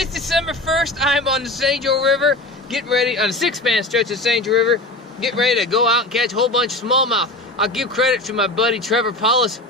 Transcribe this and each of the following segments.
It's December 1st. I'm on the St. Joe River, getting ready, on a 6-span stretch of St. Joe River, getting ready to go out and catch a whole bunch of smallmouth. I'll give credit to my buddy Trevor Paulus,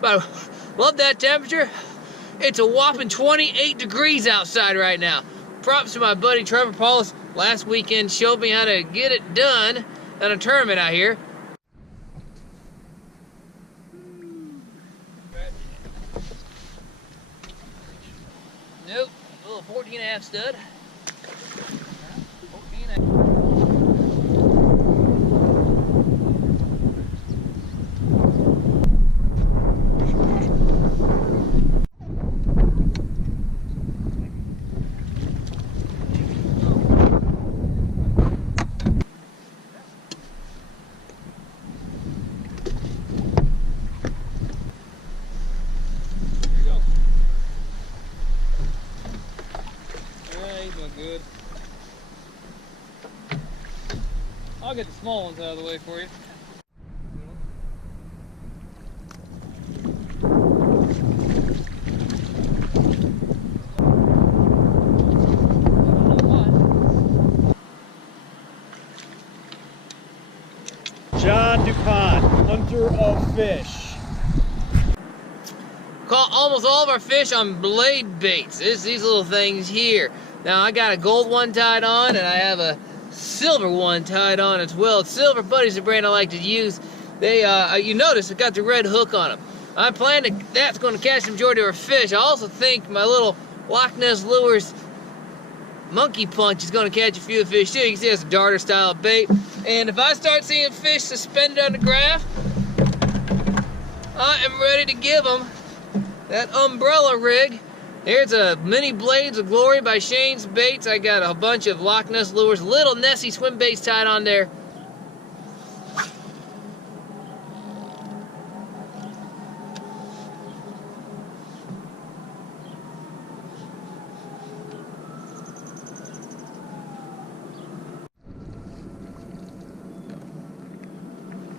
but I love that temperature. It's a whopping 28 degrees outside right now. Props to my buddy Trevor Paulus. Last weekend showed me how to get it done in a tournament out here. Nope, a little 14.5 stud. 14.5. Good. I'll get the small ones out of the way for you. John DuPont, hunter of fish. Caught almost all of our fish on blade baits. It's these little things here. Now I got a gold one tied on, and I have a silver one tied on as well. Silver Buddy's the brand I like to use. They, you notice, I got the red hook on them. I plan to, that's going to catch the majority of our fish. I also think my little Lochness lures monkey punch is going to catch a few of the fish too. You can see it's a darter style bait. And if I start seeing fish suspended on the graph, I am ready to give them that umbrella rig. Here's a mini Blades of Glory by Shane's Baits. I got a bunch of Lochness lures, little Nessie swim baits tied on there.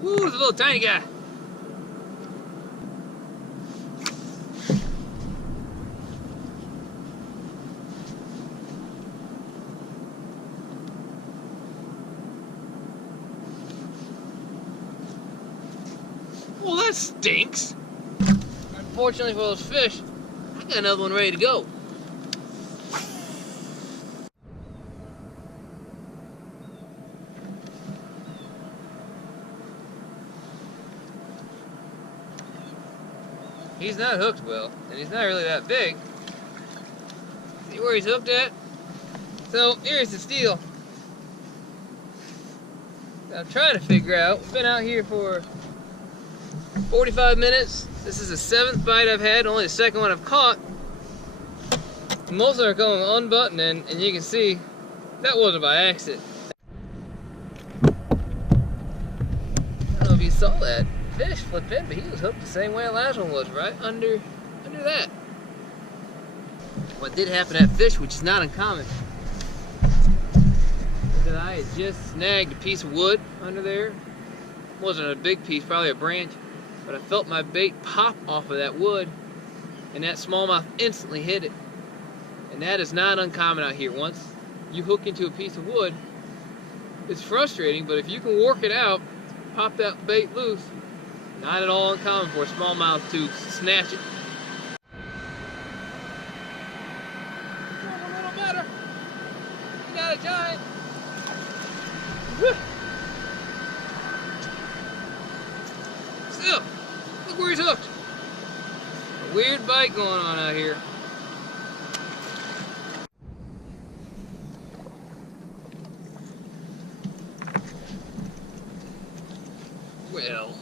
Ooh, there's a little tiny guy. Well, that stinks. Unfortunately for those fish, I got another one ready to go. He's not hooked well, and he's not really that big. See where he's hooked at? So, here's the deal. I'm trying to figure out, we've been out here for 45 minutes. This is the 7th bite I've had, only the 2nd one I've caught. Most of them are going unbuttoning, and you can see that wasn't by accident. I don't know if you saw that fish flip in, but he was hooked the same way the last one was, right under that. What did happen to that fish, which is not uncommon, is that I had just snagged a piece of wood under there. It wasn't a big piece, probably a branch. But I felt my bait pop off of that wood, and that smallmouth instantly hit it. And that is not uncommon out here. Once you hook into a piece of wood, it's frustrating, but if you can work it out, pop that bait loose, not at all uncommon for a smallmouth to snatch it. A little better. You got a giant. Woo. Still, look where he's hooked. A weird bite going on out here. Well,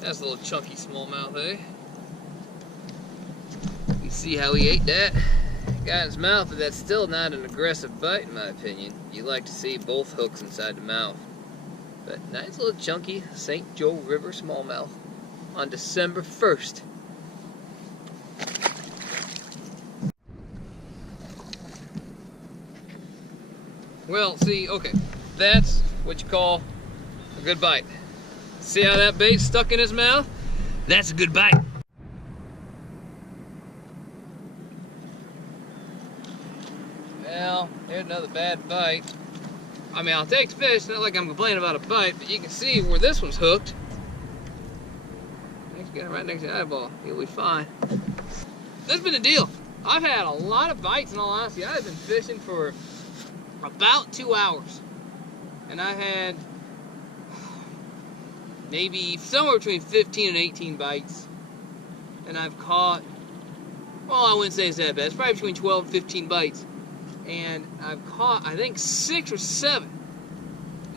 that's a little chunky smallmouth, eh? You see how he ate that? Got in his mouth, but that's still not an aggressive bite in my opinion. You like to see both hooks inside the mouth. But nice little chunky St. Joe River smallmouth on December 1st. Well, see, okay, that's what you call a good bite. See how that bait's stuck in his mouth? That's a good bite. Well, there's another bad bite. I mean, I'll take the fish, not like I'm complaining about a bite, but you can see where this one's hooked. Get it right next to the eyeball. You'll be fine. That's been the deal. I've had a lot of bites, in all honesty. I've been fishing for about 2 hours. And I've had maybe somewhere between 15 and 18 bites. And I've caught, well, I wouldn't say it's that bad. It's probably between 12 and 15 bites. And I've caught, I think, 6 or 7.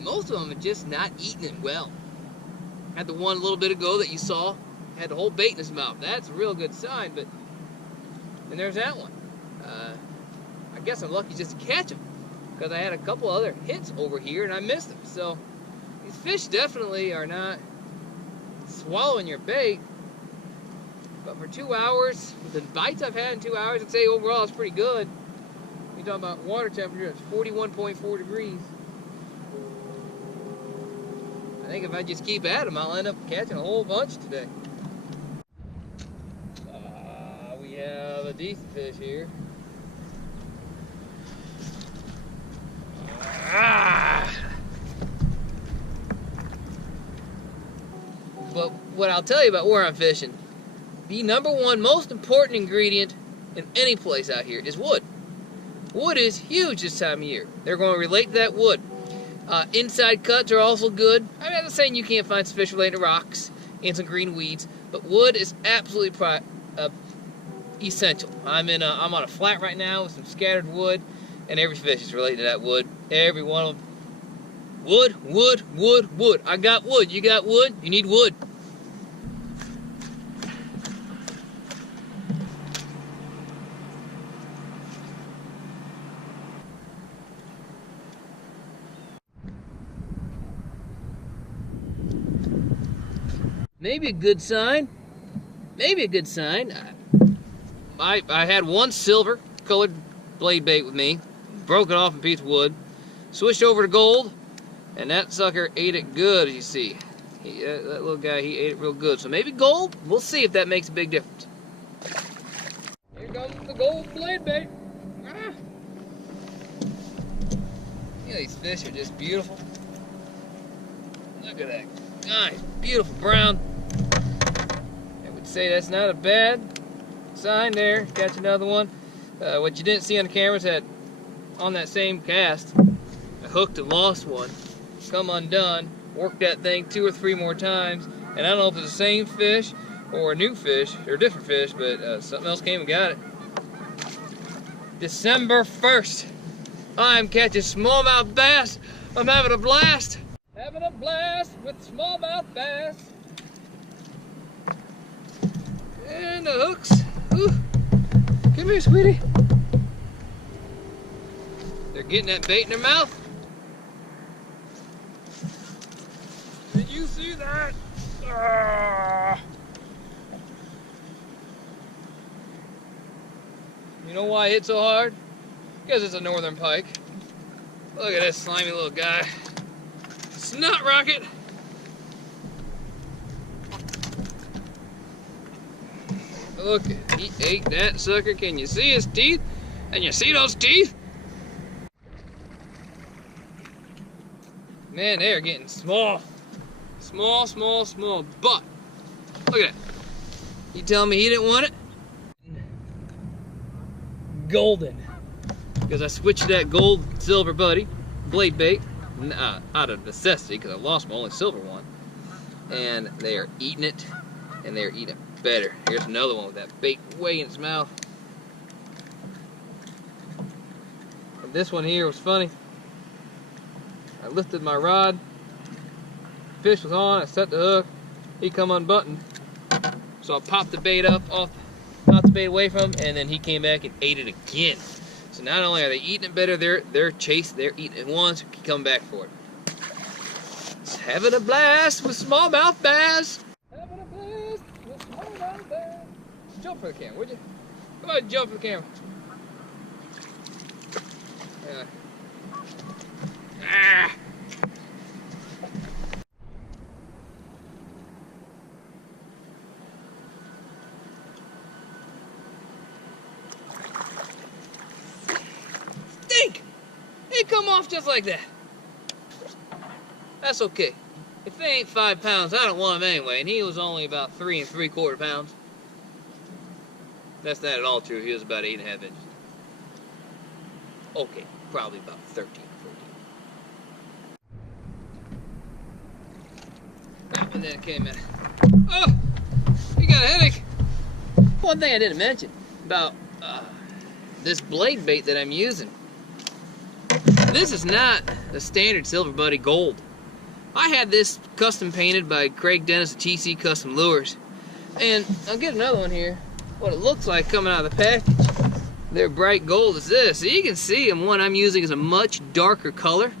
Most of them are just not eating it well. Had the one a little bit ago that you saw. Had the whole bait in his mouth. That's a real good sign, but... And there's that one. I guess I'm lucky just to catch him, because I had a couple other hits over here and I missed them. So, these fish definitely are not swallowing your bait. But for 2 hours, with the bites I've had in 2 hours, I'd say overall it's pretty good. You're talking about water temperature, it's 41.4 degrees. I think if I just keep at them, I'll end up catching a whole bunch today. We have a decent fish here. But what I'll tell you about where I'm fishing, the #1 most important ingredient in any place out here is wood. Wood is huge this time of year. They're going to relate to that wood. Inside cuts are also good. I mean, I'm not saying you can't find some fish related to rocks and some green weeds, but wood is absolutely essential. I'm on a flat right now with some scattered wood, and every fish is related to that wood. Every one of them. Wood, wood, wood, wood. I got wood. You got wood? You need wood. Maybe a good sign. Maybe a good sign. I had one silver colored blade bait with me. Broke it off in a piece of wood. Switched over to gold. And that sucker ate it good, as you see. That little guy, he ate it real good. So maybe gold? We'll see if that makes a big difference. Here comes the gold blade bait. Ah. You know, these fish are just beautiful. Look at that nice, beautiful brown. I would say that's not a bad sign there. Catch another one. What you didn't see on the camera is that on that same cast, I hooked and lost one. Come undone, worked that thing 2 or 3 more times, and I don't know if it's the same fish or a new fish or different fish, but something else came and got it. December 1st, I'm catching smallmouth bass. I'm having a blast. Having a blast with smallmouth bass. And the hooks. Ooh. Come here, sweetie. They're getting that bait in their mouth. Did you see that? You know why I hit so hard? Because it's a northern pike. Look at this slimy little guy. Snot rocket. Look, he ate that sucker. Can you see his teeth? And you see those teeth? Man, they're getting small. Small, small, small. But, look at that. You telling me he didn't want it? Golden. Because I switched that gold silver buddy, blade bait, out of necessity, because I lost my only silver one. And they are eating it, and they're eating it better. Here's another one with that bait way in its mouth. And this one here was funny. I lifted my rod, fish was on, I set the hook, he come unbuttoned. So I popped the bait up, popped the bait away from him, and then he came back and ate it again. So not only are they eating it better, they're eating it once, we can come back for it. It's having a blast with smallmouth bass. Having a blast with smallmouth bass. Jump for the camera, would you? Go ahead and jump for the camera. Ah! come off just like that. That's okay. If they ain't 5 pounds, I don't want him anyway, and he was only about 3 3/4 pounds. That's not at all true. He was about 8 1/2 inches. Okay, probably about 13 or 14. And then it came in. Oh, you got a headache. One thing I didn't mention about this blade bait that I'm using. This is not the standard Silver Buddy Gold. I had this custom painted by Craig Dennis at TC Custom Lures. And I'll get another one here. What it looks like coming out of the package. They're bright gold as this. So you can see them. One I'm using is a much darker color.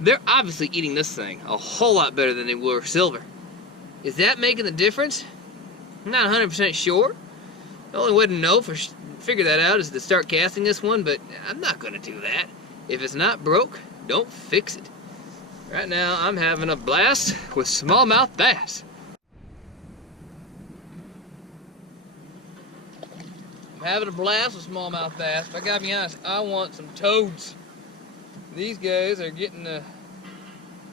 They're obviously eating this thing a whole lot better than they were silver. Is that making the difference? I'm not 100% sure. The only way to figure that out is to start casting this one, but I'm not going to do that. If it's not broke, don't fix it. Right now, I'm having a blast with smallmouth bass. I'm having a blast with smallmouth bass, but I gotta be honest, I want some toads. These guys are getting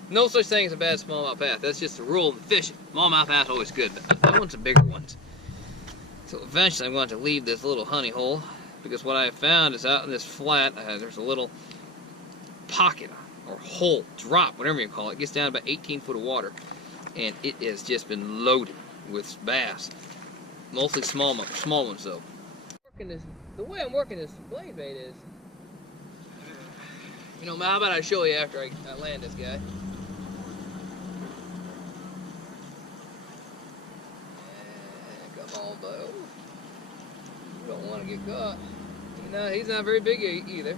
no such thing as a bad smallmouth bass. That's just the rule of the fishing. Smallmouth bass are always good, but I want some bigger ones. So eventually I'm going to leave this little honey hole, because what I found is out in this flat, there's a little pocket or hole, drop, whatever you call it. It gets down about 18 foot of water, and it has just been loaded with bass, mostly small ones though. The way I'm working this blade bait is, how about I show you after I land this guy? Come on, Bo. You don't want to get caught. He's not very big either.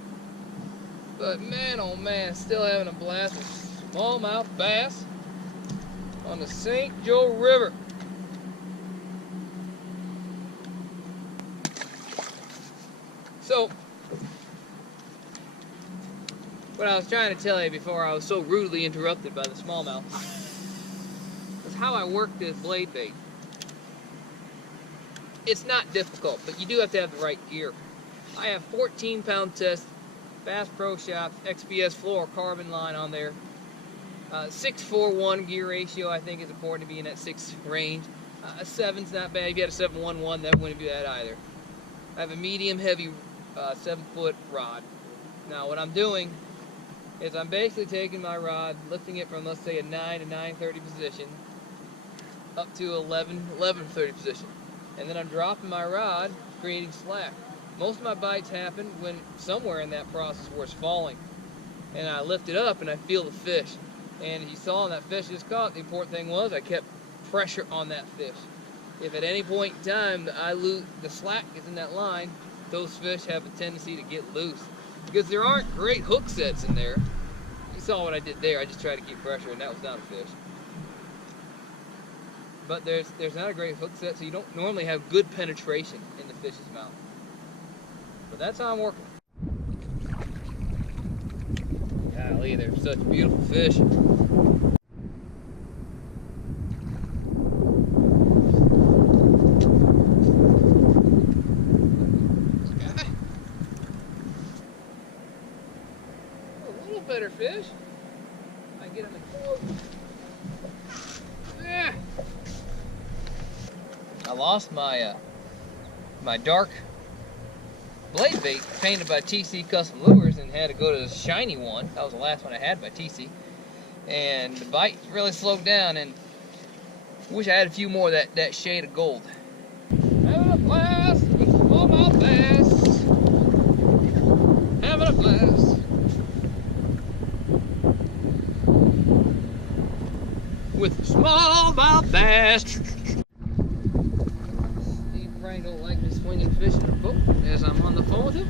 But man, oh man, still having a blast with smallmouth bass on the St. Joe River. So, what I was trying to tell you before I was so rudely interrupted by the smallmouth is how I work this blade bait. It's not difficult, but you do have to have the right gear. I have 14-pound test Bass Pro Shops XPS fluorocarbon line on there. 6-4-1 gear ratio, I think, is important to be in that 6 range. A 7's not bad. If you had a 7-1-1, that wouldn't be that either. I have a medium heavy 7-foot rod. Now what I'm doing is I'm basically taking my rod, lifting it from, let's say, a 9 to 9:30 position up to 11:30 position. And then I'm dropping my rod, creating slack. Most of my bites happen when somewhere in that process where it's falling. And I lift it up and I feel the fish. And as you saw, that fish just caught, the important thing was I kept pressure on that fish. If at any point in time I lose, the slack is in that line, those fish have a tendency to get loose. Because there aren't great hook sets in there. You saw what I did there. I just tried to keep pressure, and that was not a fish. But there's not a great hook set, so you don't normally have good penetration in the fish's mouth. But that's how I'm working. Golly, they're such beautiful fish. Better fish. I get him close. Yeah. I lost my my dark blade bait painted by TC Custom Lures and had to go to the shiny one. That was the last one I had by TC. And the bite really slowed down, and wish I had a few more of that shade of gold. Having a blast with smallmouth bass. Having a blast. With smallmouth bass. Steve Frank don't like me swinging fish in a boat as I'm on the phone with him.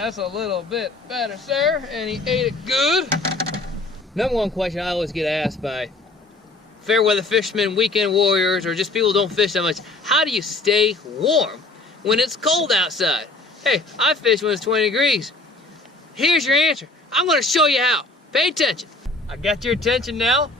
That's a little bit better, sir, and he ate it good. Number one question I always get asked by fair weather fishermen, weekend warriors, or just people who don't fish that much: how do you stay warm when it's cold outside? Hey, I fish when it's 20 degrees. Here's your answer. I'm going to show you how. Pay attention. I got your attention now.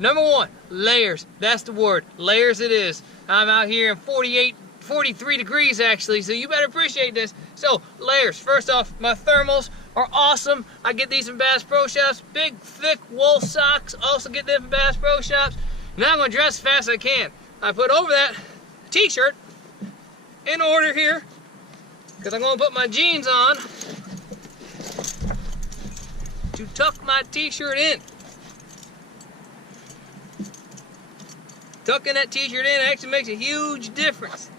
Number one, layers. That's the word. Layers it is. I'm out here in 43 degrees actually, so you better appreciate this. So, layers. First off, my thermals are awesome. I get these from Bass Pro Shops. Big, thick wool socks. Also get them from Bass Pro Shops. Now I'm going to dress as fast as I can. I put over that t-shirt in order here, because I'm going to put my jeans on to tuck my t-shirt in. Tucking that t-shirt in actually makes a huge difference.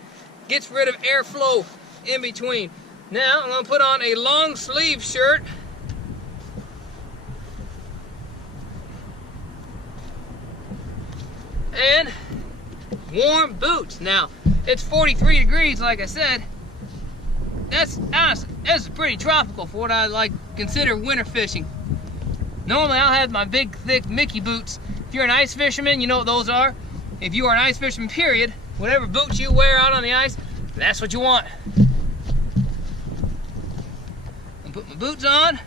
Gets rid of airflow in between. Now I'm going to put on a long sleeve shirt. And warm boots. Now, it's 43 degrees, like I said. That's honestly, that's pretty tropical for what I like consider winter fishing. Normally I'll have my big, thick Mickey boots. If you're an ice fisherman, you know what those are. If you are an ice fisherman, period, whatever boots you wear out on the ice, that's what you want. I'll put my boots on.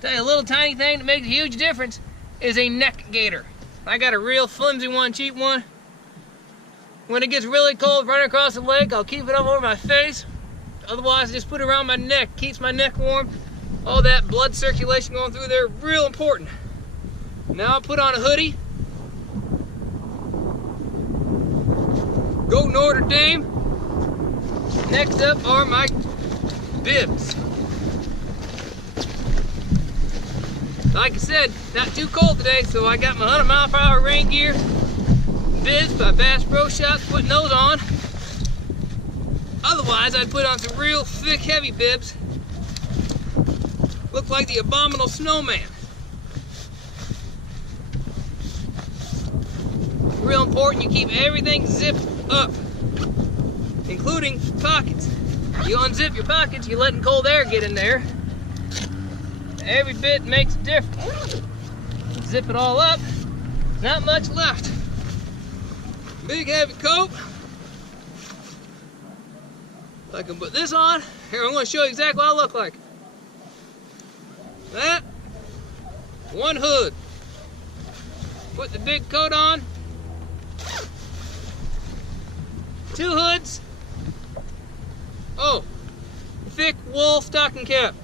Tell you a little tiny thing that makes a huge difference is a neck gaiter. I got a real flimsy one, cheap one. When it gets really cold running across the lake, I'll keep it up over my face. Otherwise, I just put it around my neck. Keeps my neck warm. All that blood circulation going through there, real important. Now I'll put on a hoodie. Go Notre Dame. Next up are my bibs. Like I said, not too cold today, so I got my 100-mile-per-hour rain gear. Bibs by Bass Pro Shops, putting those on. Otherwise, I'd put on some real thick, heavy bibs. Look like the abominable snowman. Real important, you keep everything zipped up, including pockets. You unzip your pockets, you're letting cold air get in there. Every bit makes a difference. Zip it all up, not much left. Big heavy coat. I can put this on. Here, I'm going to show you exactly what I look like. That, one hood. Put the big coat on. Two hoods. Oh, thick wool stocking cap.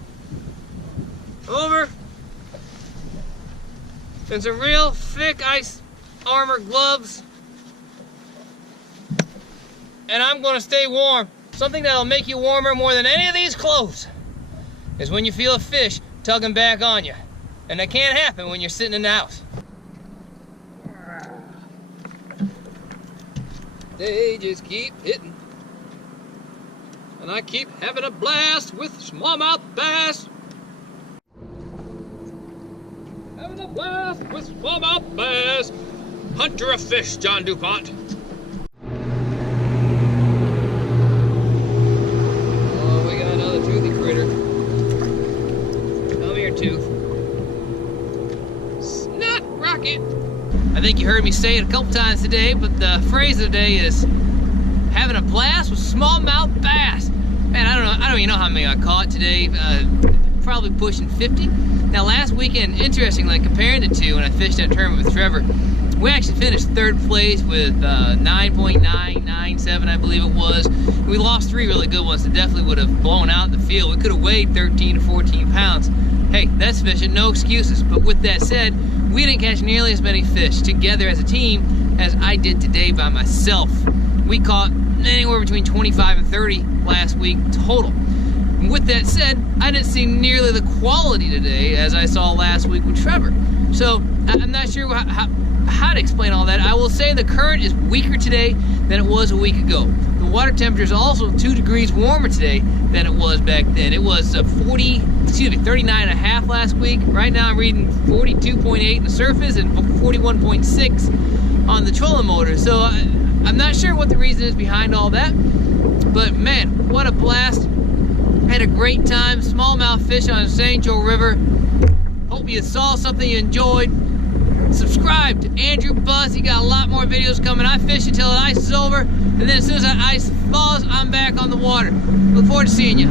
Over. And some real thick ice armor gloves. And I'm going to stay warm. Something that'll make you warmer more than any of these clothes is when you feel a fish tugging back on you. And that can't happen when you're sitting in the house. They just keep hitting. And I keep having a blast with smallmouth bass. Having a blast with smallmouth bass. Hunter of fish, John DuPont. Oh, we got another toothy critter. Come here, tooth. Snot rocket. I think you heard me say it a couple times today, but the phrase of the day is having a blast with smallmouth bass. Man, I don't even know how many I caught today. Probably pushing 50. Now last weekend, interestingly, comparing the two, when I fished that tournament with Trevor, we actually finished third place with 9.997, I believe it was. We lost 3 really good ones that definitely would have blown out the field. We could have weighed 13 to 14 pounds. Hey, that's fishing, no excuses. But with that said, we didn't catch nearly as many fish together as a team as I did today by myself. We caught anywhere between 25 and 30 last week total. And with that said, I didn't see nearly the quality today as I saw last week with Trevor. So I'm not sure how to explain all that. I will say the current is weaker today than it was a week ago. The water temperature is also 2 degrees warmer today than it was back then. It was 39.5 last week. Right now I'm reading 42.8 in the surface and 41.6 on the trolling motor. So I'm not sure what the reason is behind all that. But man, what a blast. Had a great time. Smallmouth fish on the St. Joe River. Hope you saw something you enjoyed. Subscribe to Andrew Buzz. He got a lot more videos coming. I fish until the ice is over, and then as soon as that ice thaws, I'm back on the water. Look forward to seeing you.